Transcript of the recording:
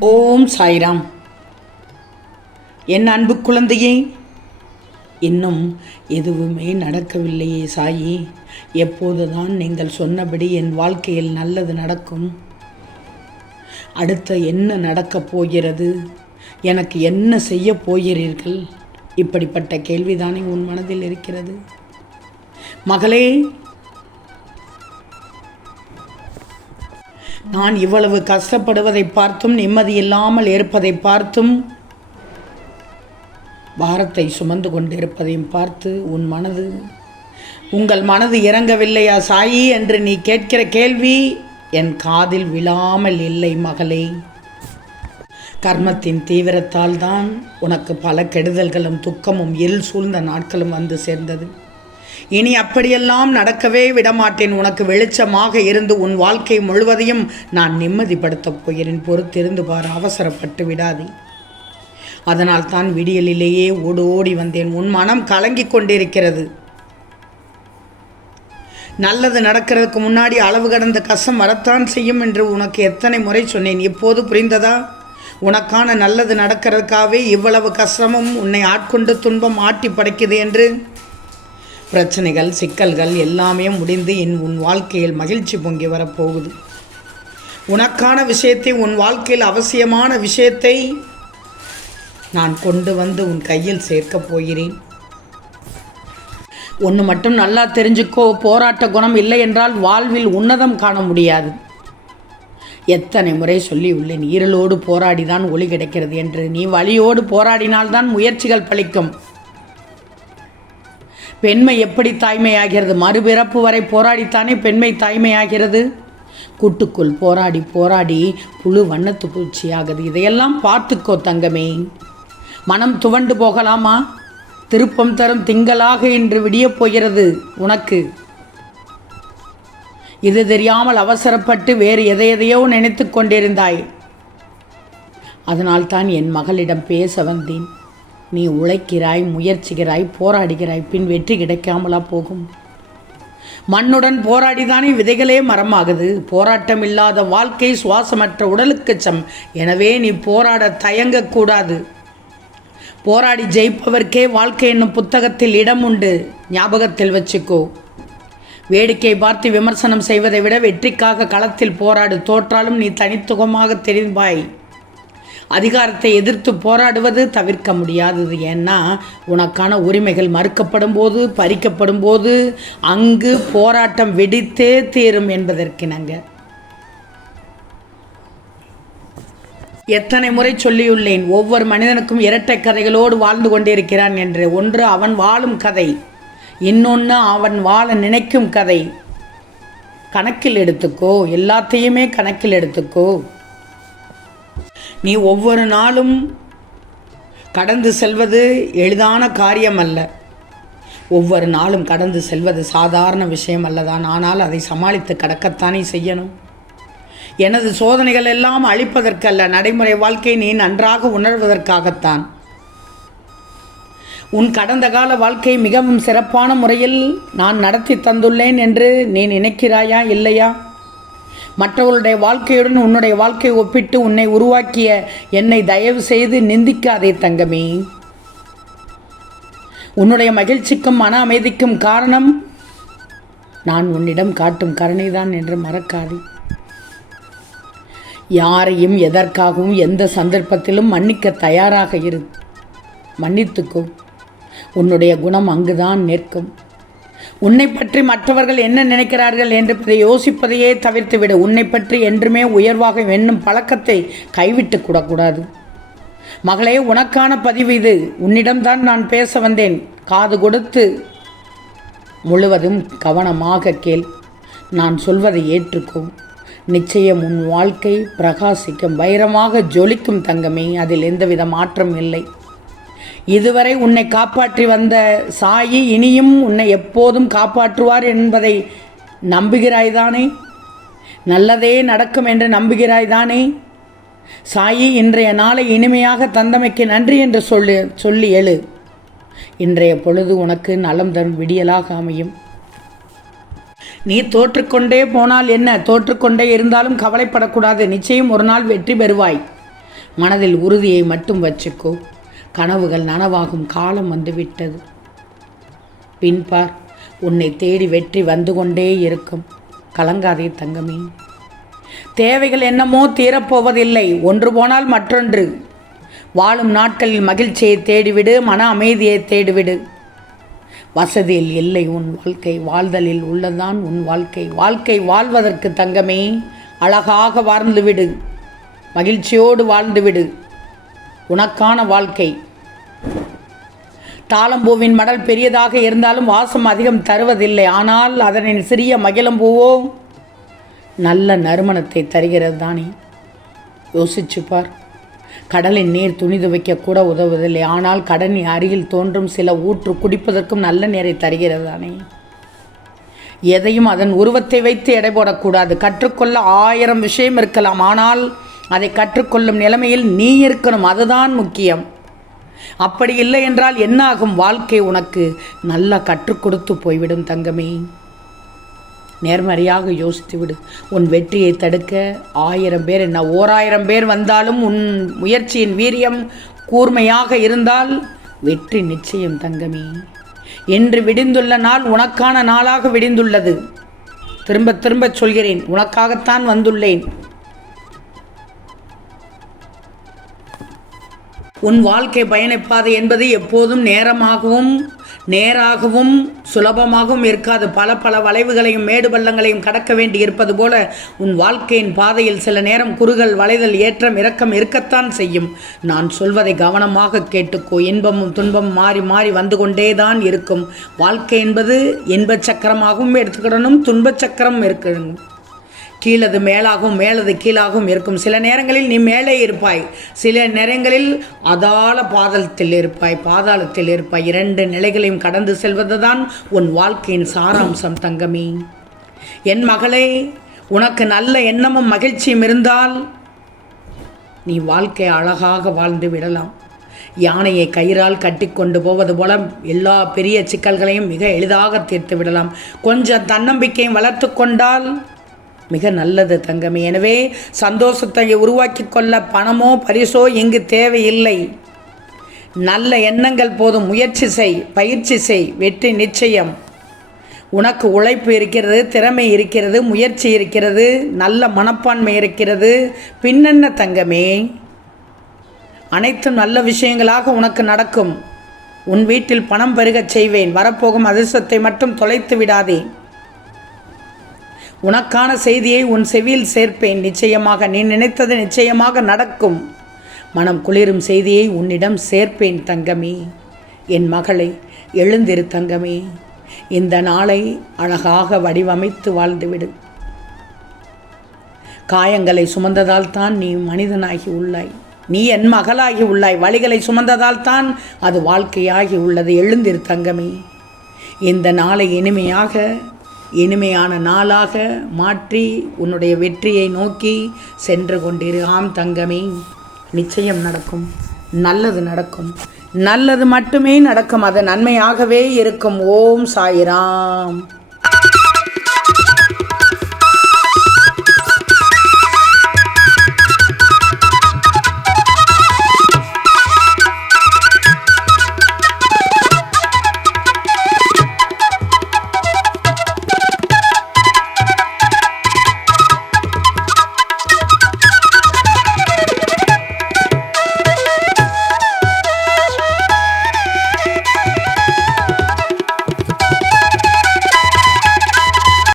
ஓம் சாய்ராம். என் அன்பு குழந்தையே இன்னும் எதுவுமே நடக்கவில்லையே சாயி. எப்போதுதான் நீங்கள் சொன்னபடி என் வாழ்க்கையில் நல்லது நடக்கும். அடுத்த என்ன நடக்கப் போகிறது? எனக்கு என்ன செய்ய போகிறீர்கள்? இப்படிப்பட்ட கேள்விதானே உன் மனதில் இருக்கிறது. மகளே நான் இவ்வளவு கஷ்டப்படுவதை பார்த்தும் நிம்மதி இல்லாமல் இருப்பதை பார்த்தும் பாரத்தை சுமந்து கொண்டிருப்பதையும் பார்த்து உன் மனது உங்கள் மனது இறங்கவில்லையா சாயி என்று நீ கேட்கிற கேள்வி என் காதில் விழாமல் இல்லை மகளே. கர்மத்தின் தீவிரத்தால் தான் உனக்கு பல கெடுதல்களும் துக்கமும் இருள் சூழ்ந்த நாட்களும் வந்து சேர்ந்தது. இனி அப்படியெல்லாம் நடக்கவே விடமாட்டேன். உனக்கு வெளிச்சமாக இருந்து உன் வாழ்க்கை முழுவதையும் நான் நிம்மதிப்படுத்தப் போகிறேன். பொறுத்திருந்து பார் அவசரப்பட்டு விடாதே. அதனால் தான் விடியலிலேயே ஓடு ஓடி வந்தேன். உன் மனம் கலங்கிக் கொண்டிருக்கிறது. நல்லது நடக்கிறதுக்கு முன்னாடி அளவு கடந்த கஷ்டம் வரத்தான் செய்யும் என்று உனக்கு எத்தனை முறை சொன்னேன். இப்போது புரிந்ததா? உனக்கான நல்லது நடக்கிறதுக்காகவே இவ்வளவு கஷ்டமும் உன்னை ஆட்கொண்டு துன்பம் ஆட்டி படைக்குது என்று? பிரச்சனைகள் சிக்கல்கள் எல்லாமே முடிந்து என் உன் வாழ்க்கையில் மகிழ்ச்சி பொங்கி வரப்போகுது. உனக்கான விஷயத்தை உன் வாழ்க்கையில் அவசியமான விஷயத்தை நான் கொண்டு வந்து உன் கையில் சேர்க்கப் போகிறேன். ஒன்று மட்டும் நல்லா தெரிஞ்சுக்கோ போராட்ட குணம் இல்லை என்றால் வாழ்வில் உன்னதம் காண முடியாது. எத்தனை முறை சொல்லியுள்ளேன் ஈரலோடு போராடிதான் ஒளி கிடைக்கிறது என்று. நீ வழியோடு போராடினால்தான் முயற்சிகள் பலிக்கும் பெண்மை எப்படி தாய்மையாகிறது? மறுபிறப்பு வரை போராடித்தானே பெண்மை தாய்மையாகிறது? கூட்டுக்குள் போராடி போராடி புழு வண்ணத்து பூச்சியாகுது. இதையெல்லாம் பார்த்துக்கோ தங்கமே. மனம் துவண்டு போகலாமா? திருப்பம் தரும் திங்களாக இன்று விடியப் போகிறது உனக்கு. இது தெரியாமல் அவசரப்பட்டு வேறு எதை எதையோ நினைத்து கொண்டிருந்தாய். அதனால்தான் என் மகளிடம் பேச வந்தேன். நீ உழைக்கிறாய் முயற்சிக்கிறாய் போராடுகிறாய் பின் வெற்றி கிடைக்காமலா போகும். மண்ணுடன் போராடிதானே விதைகளே மரமாகுது. போராட்டம் இல்லாத வாழ்க்கை சுவாசமற்ற உடலுக்கு சம். எனவே நீ போராட தயங்கக்கூடாது. போராடி ஜெயிப்பவர்க்கே வாழ்க்கை என்னும் புத்தகத்தில் இடம் உண்டு. ஞாபகத்தில் வச்சுக்கோ. வேடிக்கை பார்த்து விமர்சனம் செய்வதை விட வெற்றிக்காக களத்தில் போராடு. தோற்றாலும் நீ தனித்துவமாக தெரிவாய். அதிகாரத்தை எதிர்த்து போராடுவது தவிர்க்க முடியாதது. ஏன்னா உனக்கான உரிமைகள் மறுக்கப்படும் போது பறிக்கப்படும் போது அங்கு போராட்டம் வெடித்தே தீரும் என்பதற்கினங்க எத்தனை முறை சொல்லியுள்ளேன் ஒவ்வொரு மனிதனுக்கும் இரட்டை கதைகளோடு வாழ்ந்து கொண்டிருக்கிறான் என்று. ஒன்று அவன் வாழும் கதை. இன்னொன்று அவன் வாழ நினைக்கும் கதை. கணக்கில் எடுத்துக்கோ எல்லாத்தையுமே கணக்கில் எடுத்துக்கோ. நீ ஒவ்வொரு நாளும் கடந்து செல்வது எளிதான காரியம் அல்ல ஒவ்வொரு நாளும் கடந்து செல்வது சாதாரண விஷயம் அல்லதான் ஆனால் அதை சமாளித்து கடக்கத்தானே செய்யணும்? எனது சோதனைகள் எல்லாம் அழிப்பதற்கல்ல. நடைமுறை வாழ்க்கை நீ நன்றாக உணர்வதற்காகத்தான். உன் கடந்த கால வாழ்க்கை மிகவும் சிறப்பான முறையில் நான் நடத்தி தந்துள்ளேன் என்று நீ நினைக்கிறாயா இல்லையா? மற்றவர்களுடைய வாழ்க்கையுடன் உன்னுடைய வாழ்க்கை ஒப்பிட்டு உன்னை உருவாக்கிய என்னை தயவு செய்து நிந்திக்காதே தங்கமே. உன்னுடைய மகிழ்ச்சிக்கும் மன அமைதிக்கும் காரணம் நான் உன்னிடம் காட்டும் கருணைதான் என்று மறக்காதே. யாரையும் எதற்காகவும் எந்த சந்தர்ப்பத்திலும் மன்னிக்க தயாராக இரு. மன்னித்துக்கோ. உன்னுடைய குணம் அங்குதான் நிற்கும். உன்னை பற்றி மற்றவர்கள் என்ன நினைக்கிறார்கள் என்று யோசிப்பதையே தவிர்த்துவிடு. உன்னை பற்றி என்றுமே உயர்வாக எண்ணும் பழக்கத்தை கைவிட்டு கூடக்கூடாது. மகளே உனக்கான பதிவு இது. உன்னிடம்தான் நான் பேச வந்தேன். காது கொடுத்து முழுவதும் கவனமாக கேள். நான் சொல்வதை ஏற்றுக்கும் நிச்சயம் உன் வாழ்க்கை பிரகாசிக்கும். வைரமாக ஜொலிக்கும் தங்கமே அதில் எந்தவித மாற்றம் இல்லை. இதுவரை உன்னை காப்பாற்றி வந்த சாயி இனியும் உன்னை எப்போதும் காப்பாற்றுவார் என்பதை நம்புகிறாய்தானே? நல்லதே நடக்கும் என்று நம்புகிறாய்தானே? சாயி இன்றைய நாளை இனிமையாக தந்தமைக்கு நன்றி என்று சொல்லு சொல்லி எழு. இன்றைய பொழுது உனக்கு நலம் தரும் விடியலாக அமையும். நீ தோற்றுக்கொண்டே போனால் என்ன? தோற்றுக்கொண்டே இருந்தாலும் கவலைப்படக்கூடாது. நிச்சயம் ஒரு நாள் வெற்றி பெறுவாய். மனதில் உறுதியை மட்டும் வச்சுக்கோ. கனவுகள் நனவாகும் காலம் வந்துவிட்டது. பின்பார் உன்னை தேடி வெற்றி வந்து கொண்டே இருக்கும். கலங்காதே தங்கமே. தேவைகள் என்னமோ தீரப்போவதில்லை. ஒன்று போனால் மற்றொன்று. வாழும் நாட்களில் மகிழ்ச்சியை தேடிவிடு மன அமைதியை தேடிவிடு. வசதியில் இல்லை உன் வாழ்க்கை வாழ்தலில் உள்ளதான் உன் வாழ்க்கை. வாழ்க்கை வாழ்வதற்கு தங்கமே அழகாக வாழ்ந்துவிடு. மகிழ்ச்சியோடு வாழ்ந்துவிடு. உனக்கான வாழ்க்கை. தாளம்பூவின் மடல் பெரியதாக இருந்தாலும் வாசம் அதிகம் தருவதில்லை. ஆனால் அதனின் சிறிய மகிழம்பூவோ நல்ல நறுமணத்தை தருகிறது தானே? யோசிச்சு பார். கடலின் நீர் துணி துவைக்க கூட உதவுவதில்லை. ஆனால் கடலின் அருகில் தோன்றும் சில ஊற்று குடிப்பதற்கும் நல்ல நீரை தருகிறது தானே? எதையும் அதன் உருவத்தை வைத்து எடை போடக்கூடாது. கற்றுக்கொள்ள ஆயிரம் விஷயம் இருக்கலாம். ஆனால் அதை கற்றுக்கொள்ளும் நிலைமையில் நீ இருக்கணும். அதுதான் முக்கியம். அப்படி இல்லை என்றால் என்னாகும்? வாழ்க்கை உனக்கு நல்லா கற்றுக் கொடுத்து போய்விடும் தங்கமே. நேர்மறையாக யோசித்து விடு. உன் வெற்றியை தடுக்க ஆயிரம் பேர் என்ன ஓராயிரம் பேர் வந்தாலும் உன் முயற்சியின் வீரியம் கூர்மையாக இருந்தால் வெற்றி நிச்சயம் தங்கமே. என்று விடிந்துள்ள நாள் உனக்கான நாளாக விடிந்துள்ளது. திரும்ப திரும்ப சொல்கிறேன் உனக்காகத்தான் வந்துள்ளேன். உன் வாழ்க்கை பயணப்பாதை என்பது எப்போதும் நேரமாகவும் நேராகவும் சுலபமாகவும் இருக்காது. பல பல வளைவுகளையும் மேடு பள்ளங்களையும் கடக்க வேண்டி இருப்பது போல உன் வாழ்க்கையின் பாதையில் சில நேரம் குறுகள் வளைதல் ஏற்றம் இறக்கம் இருக்கத்தான் செய்யும். நான் சொல்வதை கவனமாக கேட்டுக்கோ. இன்பமும் துன்பமும் மாறி மாறி வந்து கொண்டேதான் இருக்கும். வாழ்க்கை என்பது இன்பச் சக்கரமாகவும் எடுத்துக்கிடணும் துன்பச் சக்கரம் இருக்கணும் கீழது மேலாகவும் மேலது கீழாகவும் இருக்கும். சில நேரங்களில் நீ மேலே இருப்பாய். சில நேரங்களில் அதால பாதளத்தில் இருப்பாய் பாதாளத்தில் இருப்பாய். இரண்டு நிலைகளையும் கடந்து செல்வதுதான் உன் வாழ்க்கையின் சாராம்சம் தங்கமே. என் மகளே உனக்கு நல்ல எண்ணமும் மகிழ்ச்சியும் இருந்தால் நீ வாழ்க்கை அழகாக வாழ்ந்து விடலாம். யானையை கயிறால் கட்டி கொண்டு போவது போல எல்லா பெரிய சிக்கல்களையும் மிக எளிதாக தீர்த்து விடலாம். கொஞ்சம் தன்னம்பிக்கையும் வளர்த்து கொண்டால் மிக நல்லது தங்கமே. எனவே சந்தோஷத்தை உருவாக்கி கொள்ள பணமோ பரிசோ இங்கு தேவையில்லை. நல்ல எண்ணங்கள் போதும். முயற்சி செய். பயிற்சி செய். வெற்றி நிச்சயம். உனக்கு உழைப்பு இருக்கிறது திறமை இருக்கிறது முயற்சி இருக்கிறது நல்ல மனப்பான்மை இருக்கிறது. பின்னென்ன தங்கமே? அனைத்தும் நல்ல விஷயங்களாக உனக்கு நடக்கும். உன் வீட்டில் பணம் பெருகச் செய்வேன். வரப்போகும் அதிர்ஷ்டத்தை மட்டும் தொலைத்து விடாதே. உனக்கான செய்தியை உன் செவியில் சேர்ப்பேன். நிச்சயமாக நீ நினைத்தது நிச்சயமாக நடக்கும். மனம் குளிரும் செய்தியை உன்னிடம் சேர்ப்பேன் தங்கமே. என் மகளை எழுந்திரு தங்கமே. இந்த நாளை அழகாக வடிவமைத்து வாழ்ந்துவிடு. காயங்களை சுமந்ததால் தான் நீ மனிதனாகி உள்ளாய். நீ என் மகளாகி உள்ளாய். வழிகளை சுமந்ததால் தான் அது வாழ்க்கையாகி உள்ளது. எழுந்திரு தங்கமே. இந்த நாளை இனிமையாக இனிமையான நாளாக மாற்றி உன்னுடைய வெற்றியை நோக்கி சென்று கொண்டிரு. ஆம் தங்கமே நிச்சயம் நடக்கும். நல்லது நடக்கும். நல்லது மட்டுமே நடக்கும். அது நன்மையாகவே இருக்கும். ஓம் சாயிராம்.